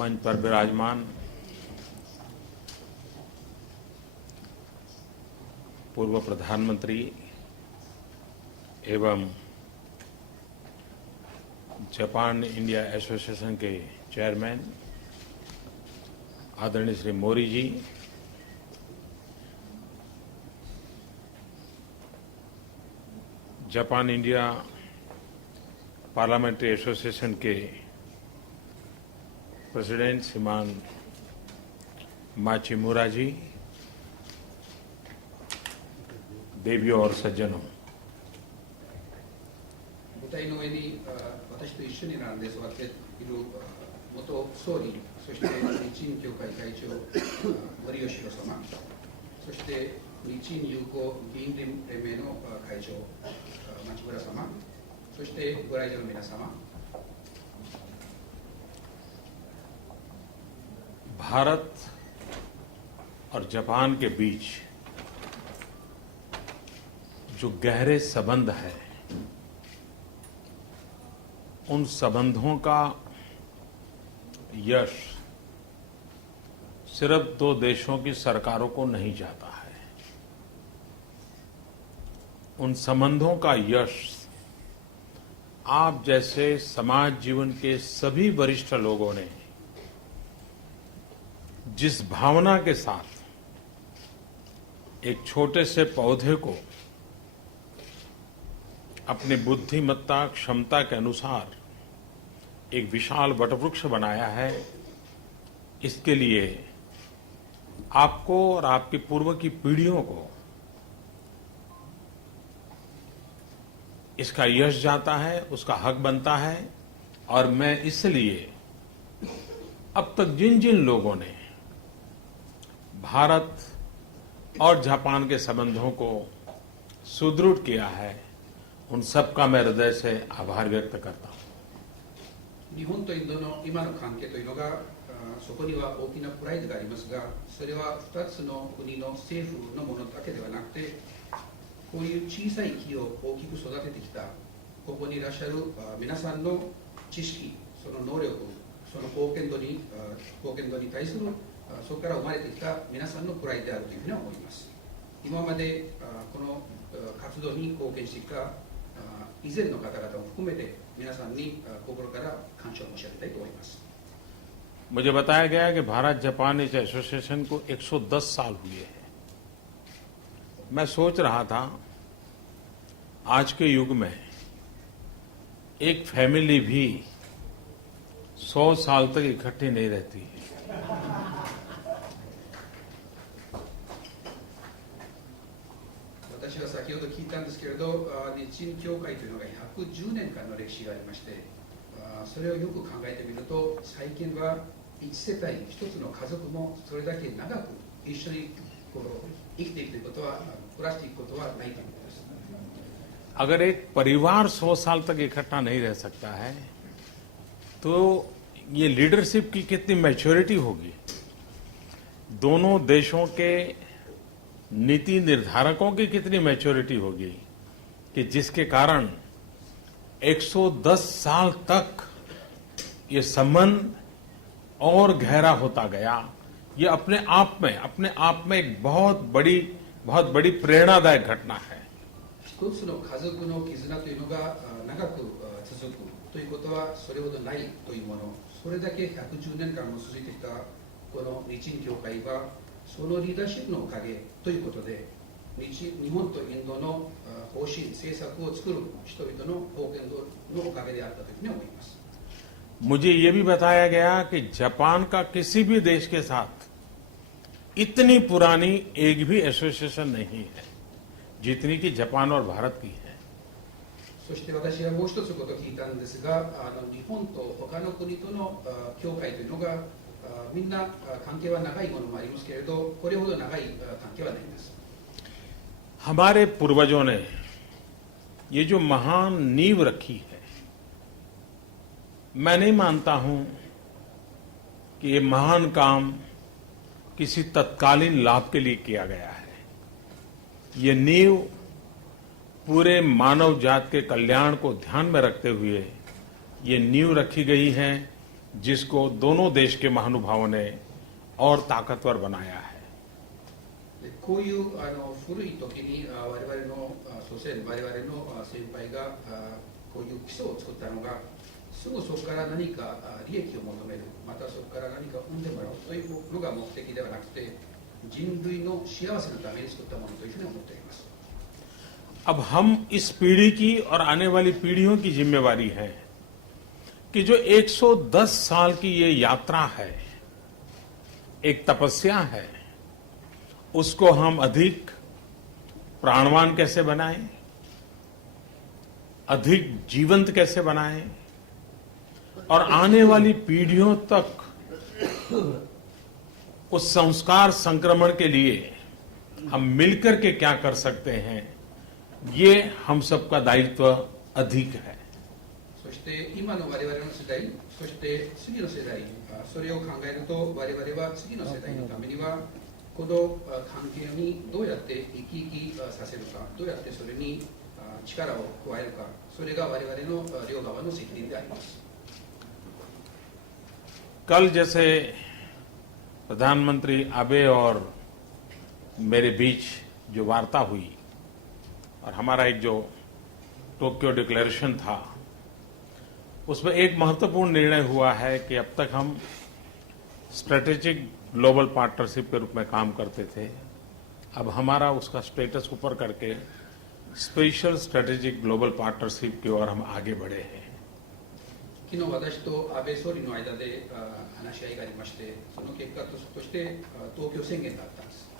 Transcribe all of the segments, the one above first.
मंच पर विराजमान पूर्व प्रधानमंत्री एवं जापान इंडिया एसोसिएशन के चेयरमैन आदरणीय श्री मोरी जी, जापान इंडिया पार्लियामेंट्री एसोसिएशन के प्रेसिडेंट श्रीमान माचिमुरा जी, देवियों और सज्जनों, 舞台の上に私と一緒に並んで座っている元総理、そして日印協会会長森喜朗様、そして日印友好議員連盟の会長町村様、そしてご来場の皆様。भारत और जापान के बीच जो गहरे संबंध है, उन संबंधों का यश सिर्फ दो देशों की सरकारों को नहीं जाता है। उन संबंधों का यश आप जैसे समाज जीवन के सभी वरिष्ठ लोगों ने जिस भावना के साथ एक छोटे से पौधे को अपनी बुद्धिमत्ता क्षमता के अनुसार एक विशाल वटवृक्ष बनाया है, इसके लिए आपको और आपकी पूर्व की पीढ़ियों को इसका यश जाता है, उसका हक बनता है। और मैं इसलिए अब तक जिन जिन लोगों ने भारत और जापान के संबंधों को सुदृढ़ किया है, उन सब का मैं हृदय से आभार व्यक्त करता हूं। 日本とインドの今の関係というのがそこには大きなプライドがありますが、それは2つの国の政府のものだけではなくて、こういう小さい木を大きく育ててきたここにいらっしゃる皆さんの知識、その能力、その貢献度に対するそこから生まれてきた皆さんのプライドであるというふうに思います。今までこの活動に貢献してきた以前の方々も含めて皆さんに心から感謝を申し上げたいと思います。 मुझे बताया गया है कि भारत जापान इस एसोसिएशन को 110 साल हुए हैं। मैं सोच रहा था आज के युग में एक फैमिली भी 100 साल तक इकट्ठी नहीं रहती है। 私は先ほど聞いたんですけれど、日印協会というのが110年間の歴史がありまして、それをよく考えてみると、最近は1世帯1つの家族もそれだけ長く一緒に生きていくということは、暮らしていくことはないということです。 अगर एक परिवार 100 साल तक इकट्ठा नहीं रह सकता है, तो ये लीडरशिप की कितनी मैच्योरिटी होगी। दोनों देशों के नीति निर्धारकों की कितनी मैच्योरिटी होगी कि जिसके कारण 110 साल तक ये संबंध और गहरा होता गया। ये अपने आप में एक बहुत बड़ी प्रेरणादायक घटना है। 一つの家族の絆というのが長く続くということはそれほどないというもの、それだけ110年間も続いてきたこの日印協会はそのリーダーシップのおかげということで、日本とインドの方針政策を作る人々の貢献度のおかげであったというふうに思います。 मुझे ये भी बताया गया कि जापान का किसी भी देश के साथ इतनी पुरानी एक भी एसोसिएशन नहीं है जितनी कि जापान और भारत की है। そして私はもう一つことを聞いたんですが、日本と他の国との協会というのがみんな関係は長いものもありますけれど、これほど長い関係はないんです。 हमारे पूर्वजों ने ये जो महान नींव रखी है, मैं नहीं मानता हूं कि ये महान काम किसी तत्कालीन लाभ के लिए किया गया है। ये नींव पूरे मानव जात के कल्याण को ध्यान में रखते हुए ये नींव रखी गई है जिसको दोनों देश के महानुभावों ने और ताकतवर बनाया है। でこういう古い時に我々の祖先、我々の先輩がこういう基礎を作ったのが、すぐそこから何か利益を求める、またそこから何か生んでもらうというのが目的ではなくて、人類の幸せのために作ったものというふうに思っています。 अब हम इस पीढ़ी की और आने वाली पीढ़ियों की जिम्मेवारी है कि जो 110 साल की ये यात्रा है, एक तपस्या है, उसको हम अधिक प्राणवान कैसे बनाएं, अधिक जीवंत कैसे बनाएं और आने वाली पीढ़ियों तक उस संस्कार संक्रमण के लिए हम मिलकर के क्या कर सकते हैं, ये हम सबका दायित्व अधिक है। そして今の我々の世代、そして次の世代、それを考えると我々は次の世代のためにはこの関係にどうやって生き生きさせるか、どうやってそれに力を加えるか、それが我々の両側の責任であります。 कल जैसे प्रधानमंत्री आबे और मेरे बीच जो वार्ता हुई और हमारा एक जो टोक्यो डिक्लेरेशन था, उसमें एक महत्वपूर्ण निर्णय हुआ है कि अब तक हम स्ट्रेटेजिक ग्लोबल पार्टनरशिप के रूप में काम करते थे, अब हमारा उसका स्टेटस ऊपर करके स्पेशल स्ट्रेटेजिक ग्लोबल पार्टनरशिप की ओर हम आगे बढ़े हैं। 昨日私と安倍総理の間で話し合いがありまして、その結果として東京宣言があったんです。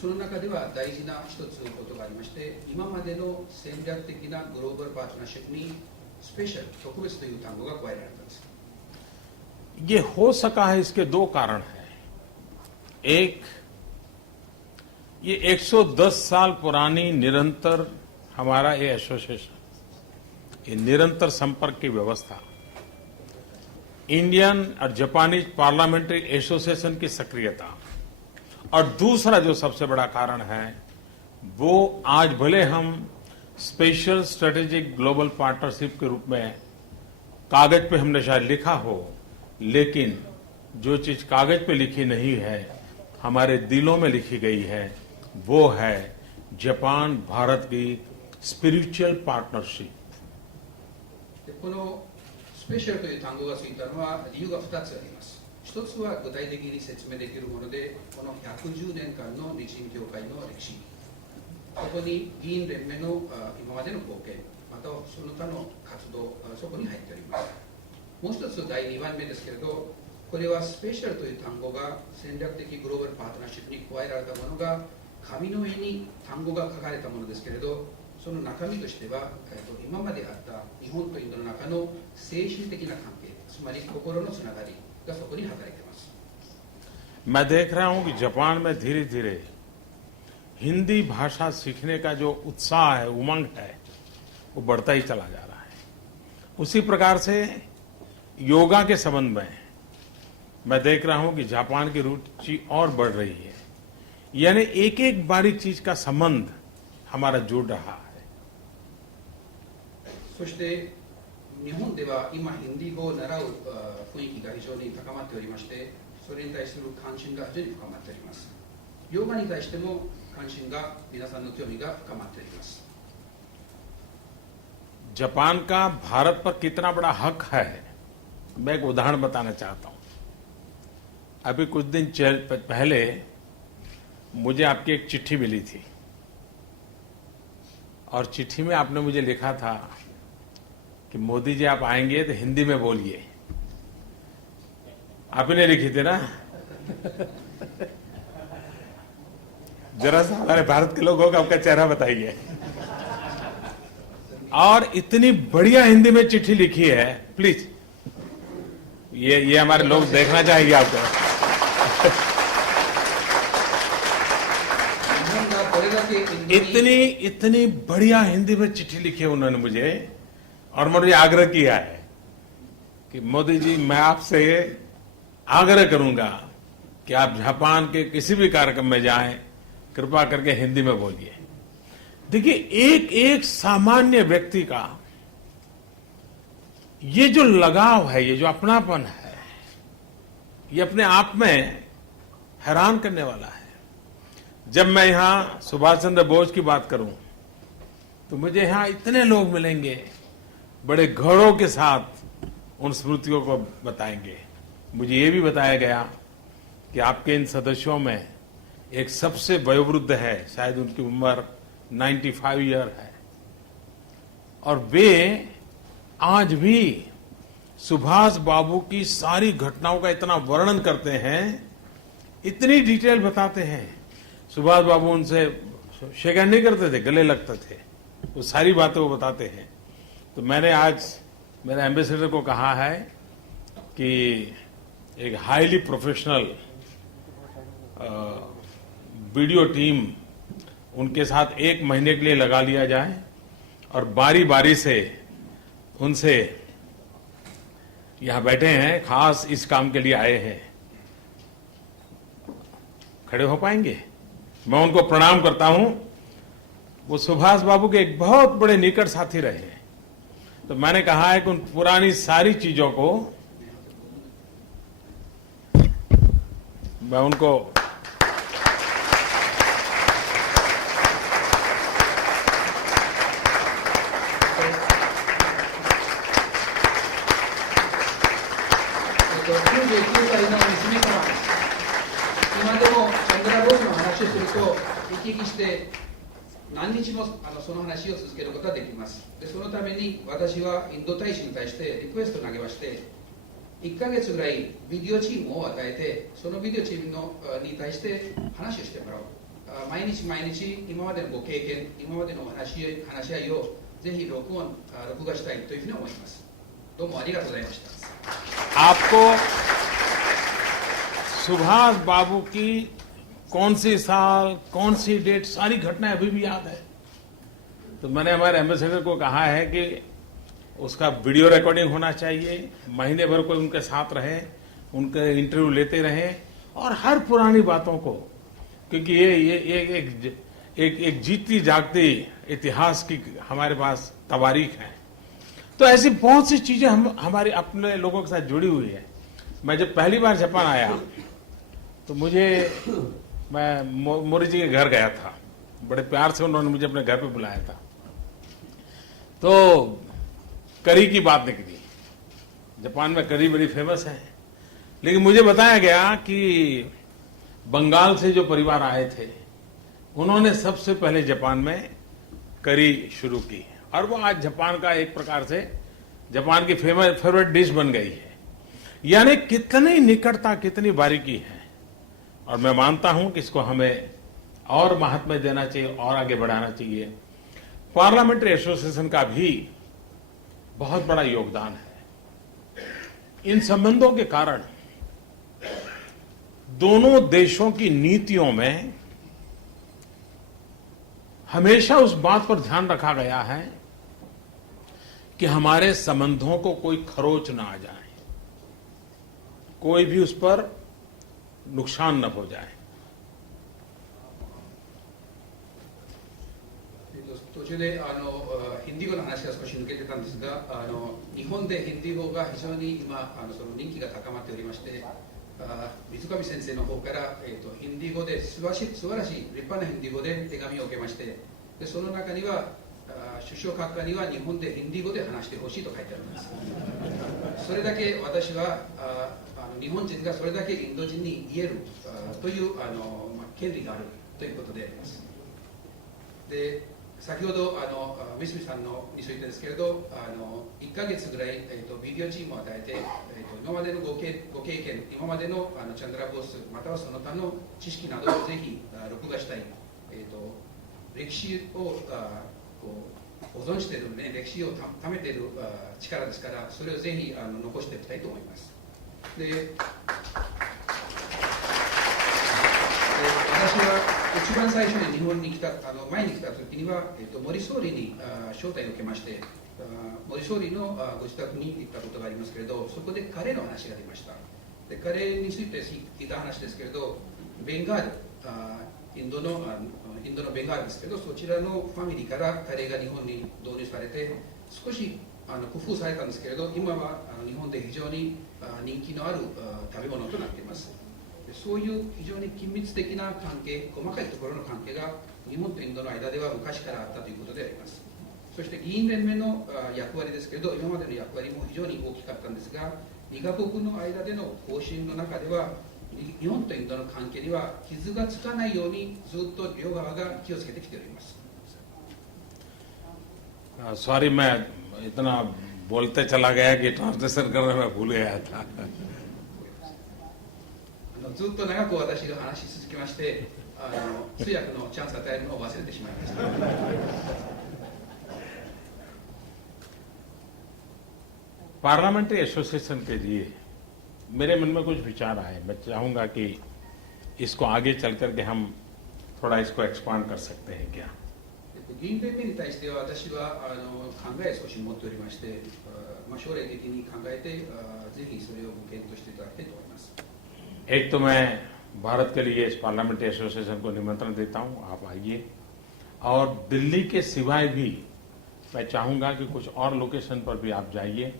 その中では大事な一つのことがありまして、今までの戦略的なグローバルパートナーシップにスペシャル、特別という単語が加えられたんです。 ये हो सका है, इसके दो कारण हैं। एक, ये 110 साल पुरानी निरंतर हमारा ये एसोसिएशन, ये निरंतर संपर्क की व्यवस्था, इंडियन और जापानीज पार्लियामेंट्री एसोसिएशन की सक्रियता, और दूसरा जो सबसे बड़ा कारण है वो आज भले हम स्पेशल स्ट्रेटेजिक ग्लोबल पार्टनरशिप के रूप में कागज पे हमने शायद लिखा हो, लेकिन जो चीज कागज पे लिखी नहीं है हमारे दिलों में लिखी गई है, वो है जापान भारत की स्पिरिचुअल पार्टनरशिप। このスペシャルという単語がついたのは理由が2つあります。一つは具体的に説明できるもので、この110年間の日印協会の歴史、そこに議員連盟の今までの貢献、またその他の活動、そこに入っております。もう一つ第2番目ですけれど、これはスペシャルという単語が戦略的グローバルパートナーシップに加えられたものが紙の上に単語が書かれたものですけれど、その中身としては、今まであった日本とインドの中の精神的な関係、つまり心のつながりがそこに働いています。 मैं देख रहा हूं कि जापान में धीरे धीरे हिंदी भाषा सीखने का जो उत्साह है, उमंग है, वो बढ़ता ही चला जा रहा है। उसी प्रकार से योगा के संबंध में मैं देख रहा हूं कि जापान की रुचि और बढ़ रही है, यानी एक एक बारीक चीज का संबंध हमारा जुड़ रहा है। そして日本では今ヒンディー語を習う雰囲気が非常に高まっておりまして、それに対する関心が非常に深まっております。ヨガに対しても関心が、皆さんの興味が深まっております。 जापान का भारत पर कितना बड़ा हक है, मैं एक उदाहरण बताना चाहता हूं। अभी कुछ दिन पहले मुझे आपकी एक चिट्ठी मिली थी और चिट्ठी में आपने मुझे लिखा था कि मोदी जी आप आएंगे तो हिंदी में बोलिए। आपने लिखी थी ना? जरा सा हमारे भारत के लोगों का आपका चेहरा बताइए। और इतनी बढ़िया हिंदी में चिट्ठी लिखी है, प्लीज ये हमारे लोग देखना चाहेंगे आपको। 日本がこれだけインドに इतनी बढ़िया हिंदी में चिट्ठी लिखी है उन्होंने मुझे, और मुझे आग्रह किया है कि मोदी जी मैं आपसे आग्रह करूंगा कि आप जापान के किसी भी कार्यक्रम में जाएं, कृपा करके हिंदी में बोलिए। देखिए, एक एक सामान्य व्यक्ति का ये जो लगाव है, ये जो अपनापन है, ये अपने आप में हैरान करने वाला है। जब मैं यहां सुभाष चंद्र बोस की बात करूं तो मुझे यहां इतने लोग मिलेंगे, बड़े गौरव के साथ उन स्मृतियों को बताएंगे। मुझे ये भी बताया गया कि आपके इन सदस्यों में एक सबसे वयोवृद्ध है, शायद उनकी उम्र 95 ईयर है, और वे आज भी सुभाष बाबू की सारी घटनाओं का इतना वर्णन करते हैं, इतनी डिटेल बताते हैं। सुभाष बाबू उनसे शेक हैंड नहीं करते थे, गले लगते थे, वो सारी बातें वो बताते हैं। तो मैंने आज मेरे एम्बेसडर को कहा है कि एक हाईली प्रोफेशनल वीडियो टीम उनके साथ 1 महीने के लिए लगा लिया जाए और बारी बारी से उनसे, यहां बैठे हैं, खास इस काम के लिए आए हैं, खड़े हो पाएंगे? मैं उनको प्रणाम करता हूं। वो सुभाष बाबू के एक बहुत बड़े निकट साथी रहे हैं। तो मैंने कहा है कि उन पुरानी सारी चीजों को मैं उनको生きして何日もその話を続けることができます。でそのために私はインド大使に対してリクエストを投げまして、1ヶ月ぐらいビデオチームを与えて、そのビデオチームに対して話をしてもらう。毎日毎日今までのご経験、今までの話し合いをぜひ録画したいというふうに思います。どうもありがとうございました。आपको सुभाष बाबू की कौन सी साल, कौन सी डेट, सारी घटनाएं अभी भी याद है। तो मैंने हमारे एम्बेसडर को कहा है कि उसका वीडियो रिकॉर्डिंग होना चाहिए, महीने भर कोई उनके साथ रहे, उनके इंटरव्यू लेते रहे और हर पुरानी बातों को, क्योंकि ये एक जीती जागती इतिहास की हमारे पास तवारीख है। तो ऐसी बहुत सी चीजें हमारे अपने लोगों के साथ जुड़ी हुई है। मैं जब पहली बार जापान आया तो मैं मोरी जी के घर गया था, बड़े प्यार से उन्होंने मुझे अपने घर पे बुलाया था। तो करी की बात निकली। जापान में करी बड़ी फेमस है, लेकिन मुझे बताया गया कि बंगाल से जो परिवार आए थे उन्होंने सबसे पहले जापान में करी शुरू की और वो आज जापान का एक प्रकार से जापान की फेवरेट डिश बन गई है। यानी कितनी निकटता, कितनी बारीकी है। और मैं मानता हूं कि इसको हमें और महात्म्य देना चाहिए और आगे बढ़ाना चाहिए। पार्लियामेंट्री एसोसिएशन का भी बहुत बड़ा योगदान है। इन संबंधों के कारण दोनों देशों की नीतियों में हमेशा उस बात पर ध्यान रखा गया है कि हमारे संबंधों को कोई खरोच ना आ जाए, कोई भी उस पर नुकसान न हो जाए। 途中でヒンディー語の話が少し抜けてたんですが、日本でヒンディー語が非常に今その人気が高まっておりまして、水上先生の方から、ヒンディー語で素晴らしい立派なヒンディー語で手紙を受けまして、でその中には首相閣下には日本でヒンディー語で話してほしいと書いてあるんです。それだけ私は日本人がそれだけインド人に言えるという権利があるということであります。で先ほど三角さんについてですけれど、1ヶ月ぐらい、ビデオチームを与えて、今までのご経験、今までのチャンドラボスまたはその他の知識などをぜひ録画したい、歴史を保存している、ね、歴史を貯めている力ですから、それをぜひ残していきたいと思います。で私は一番最初に日本に来た前に来た時には、森総理に招待を受けまして、森総理のご自宅に行ったことがありますけれど、そこでカレーの話が出ました。でカレーについて聞いた話ですけれど、ベンガール、インドのベンガールですけど、そちらのファミリーからカレーが日本に導入されて少し工夫されたんですけれど、今は日本で非常に人気のある食べ物となっています。そういう非常に緊密的な関係、細かいところの関係が日本とインドの間では昔からあったということであります。そして議員連盟の役割ですけれど、今までの役割も非常に大きかったんですが、2カ国の間での方針の中では、日本とインドの関係には傷がつかないようにずっと両側が気をつけてきております。सॉरी मैं इतना बोलते चला गया कि ट्रांसलेशन करने में भूल गया था ずっと長く私が話し続けまして、通訳のチャンスを与えるのを忘れてしまいました。पार्लियामेंट्री एसोसिएशन के लिए मेरे मन में कुछ विचार आए। मैं चाहूंगा कि इसको आगे चल करके हम थोड़ा इसको एक्सपांड कर सकते हैं क्या। 議員連盟に対しては私は考えを少し持っておりまして、将来的に考えてぜひそれをご検討していただきたいと思います。एक तो मैं भारत के लिए इस पार्लियामेंट्री एसोसिएशन को निमंत्रण देता हूं, आप आइए। और दिल्ली के सिवाय भी मैं चाहूंगा कि कुछ और लोकेशन पर भी आप जाइए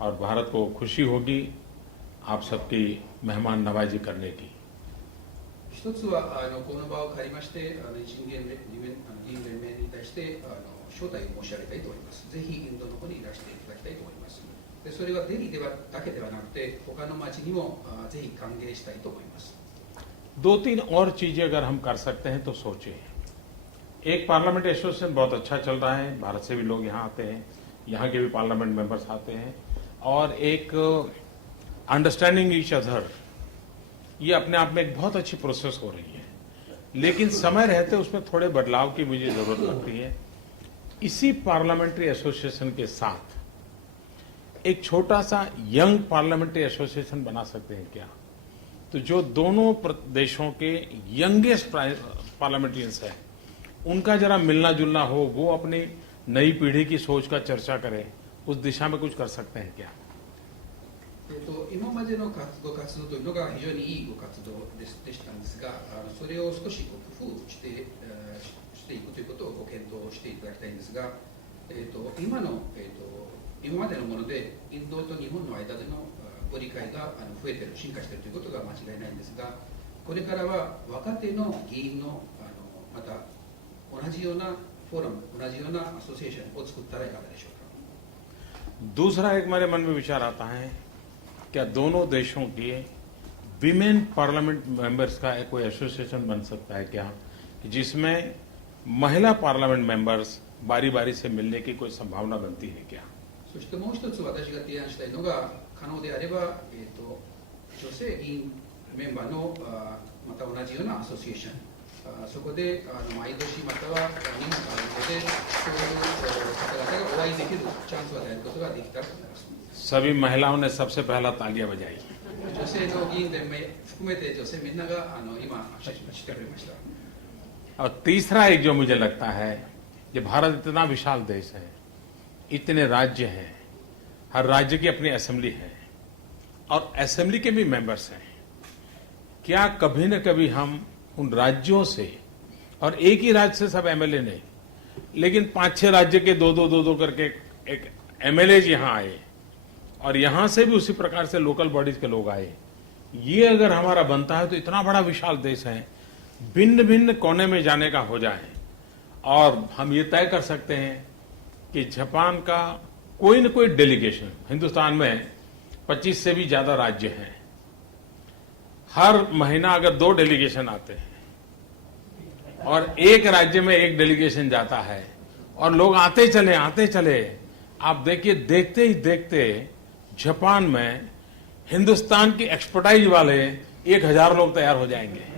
और भारत को खुशी होगी आप सबकी मेहमान नवाजी करने की। 一つはこの場を借りまして議員連盟に対して招待を申し上げたいと思います。ぜひインドの方にいらしていただきたいと思います。でそれはデリーだけではなくて他の町にもぜひ歓迎したいと思います。दो तीन और चीजें अगर हम कर सकते हैं तो सोचें। एक पार्लियामेंट एसोसिएशन बहुत अच्छा चल रहा है, भारत से भी लोग यहाँ आते हैं, यहाँ के भी पार्लियामेंट मेंबर्स आते हैं, और एक अंडरस्टैंडिंग ईच अदर, ये अपने आप में एक बहुत अच्छी प्रोसेस हो रही है। लेकिन समय रहते उसमें थोड़े बदलाव की मुझे जरूरत लगती है। इसी पार्लियामेंट्री एसोसिएशन के साथ एक छोटा सा यंग पार्लियामेंट्री एसोसिएशन बना सकते हैं क्या। तो जो दोनों देशों के यंगेस्ट पार्लियामेंट्रियंस है उनका जरा मिलना जुलना हो, वो अपनी नई पीढ़ी की सोच का चर्चा करें, उस दिशा में कुछ कर सकते हैं क्या। 今までのご活動というのが非常にいいご活動でしたんですが、それを少し工夫していくということをご検討していただきたいんですが、今までのものでインドと日本の間でのご理解が増えている、進化しているということが間違いないんですが、これからは若手の議員のまた同じようなフォーラム、同じようなアソシエーションを作ったらいかがでしょうか。दूसरा एक मेरे मन में विचार आता है, क्या दोनों देशों के विमेन पार्लियामेंट मेंबर्स का एक कोई एसोसिएशन बन सकता है क्या, जिसमें महिला पार्लियामेंट मेंबर्स बारी बारी से मिलने की कोई संभावना बनती है क्या। そしてもう一つ私が提案したいのが、可能であれば、女性議員メンバーのまた同じようなアソシエーション、そこで毎年または年間でそういう方々がお会いできるチャンスを与えることができたらと思います。 सभी महिलाओं ने सबसे पहला तालियां बजाई। 女性の議員連盟含めて女性みんなが今してくれました。 और तीसरा एक जो मुझे लगता है, ये भारत इतना विशाल देश है, इतने राज्य हैं, हर राज्य की अपनी असेंबली है और असेंबली के भी मेंबर्स हैं। क्या कभी न कभी हम उन राज्यों से, और एक ही राज्य से सब एमएलए नहीं, लेकिन 5-6 राज्य के दो करके एक एमएलए यहाँ आए और यहां से भी उसी प्रकार से लोकल बॉडीज के लोग आए, ये अगर हमारा बनता है तो इतना बड़ा विशाल देश है, भिन्न भिन्न कोने में जाने का हो जाए और हम ये तय कर सकते हैं कि जापान का कोई न कोई डेलीगेशन, हिंदुस्तान में 25 से भी ज्यादा राज्य हैं, हर महीना अगर 2 डेलीगेशन आते हैं और एक राज्य में एक डेलीगेशन जाता है और लोग आते चले, आप देखिए देखते ही देखते जापान में हिंदुस्तान की एक्सपर्टाइज वाले 1000 लोग तैयार हो जाएंगे।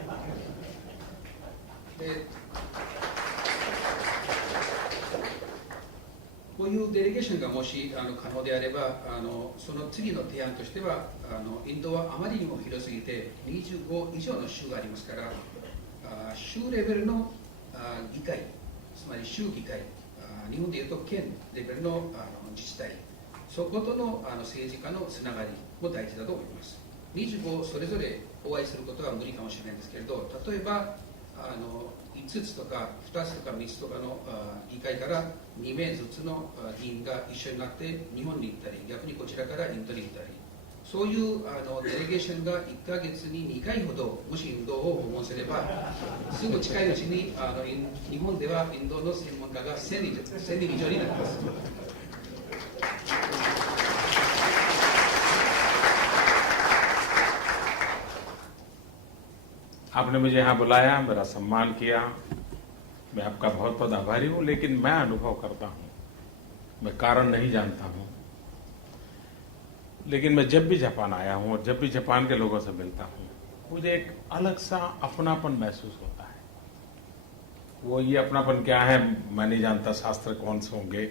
こういうデレゲーションがもし可能であれば、その次の提案としてはインドはあまりにも広すぎて25以上の州がありますから、州レベルの議会、つまり州議会、日本でいうと県レベルの自治体、そことの政治家のつながりも大事だと思います。25それぞれお会いすることは無理かもしれないんですけれど、例えば5つとか2つとか3つとかの議会から2名ずつの議員が一緒になって日本に行ったり、逆にこちらからインドに行ったり、そういうデレゲーションが1ヶ月に2回ほどもしインドを訪問すればすぐ近いうちに日本ではインドの専門家が1000人以上になります。आपने मुझे यहाँ बुलाया, मेरा सम्मान किया, मैं आपका बहुत बहुत आभारी हूँ। लेकिन मैं अनुभव करता हूँ, मैं कारण नहीं जानता हूँ, लेकिन मैं जब भी जापान आया हूँ और जब भी जापान के लोगों से मिलता हूँ, मुझे एक अलग सा अपनापन महसूस होता है। वो ये अपनापन क्या है मैं नहीं जानता, शास्त्र कौन से होंगे,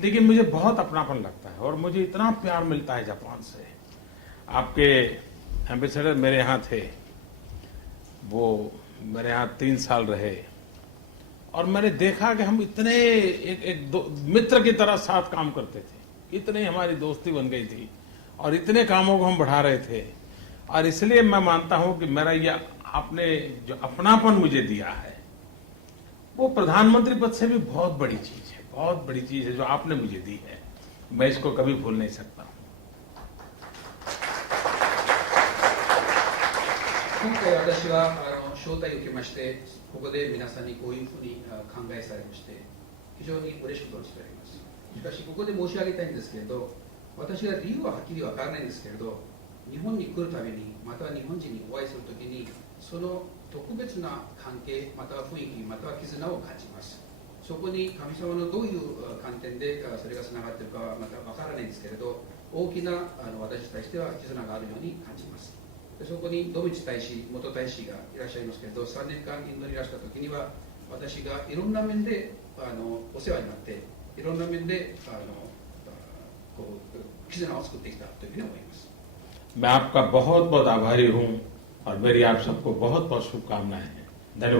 लेकिन मुझे बहुत अपनापन लगता है और मुझे इतना प्यार मिलता है जापान से। आपके एम्बेसडर मेरे यहाँ थे, वो मेरे यहाँ 3 साल रहे और मैंने देखा कि हम इतने एक मित्र की तरह साथ काम करते थे, इतनी हमारी दोस्ती बन गई थी और इतने कामों को हम बढ़ा रहे थे। और इसलिए मैं मानता हूं कि मेरा ये आपने जो अपनापन मुझे दिया है वो प्रधानमंत्री पद से भी बहुत बड़ी चीज है, बहुत बड़ी चीज है जो आपने मुझे दी है। मैं इसको कभी भूल नहीं सकता। 今回私は招待を受けまして、ここで皆さんにこういうふうに考えされまして、非常に嬉しく存じております。しかし、ここで申し上げたいんですけれど、私は理由ははっきりわからないんですけれど、日本に来るために、または日本人にお会いするときに、その特別な関係、または雰囲気、または絆を感じます。そこに神様のどういう観点でそれがつながっているかはまたわからないんですけれど、大きな私に対しては絆があるように感じます。そこにドミチ大使、元大使がいらっしゃいますけれど、3年間インドにいらしたときには、私がいろんな面でお世話になって、いろんな面でこう絆を作ってきたというふうに思います。मैं आपका बहुत बहुत आभारी हूँ और मेरी आप सबको बहुत बहुत शुभकामनाएं हैं। धन्यवाद।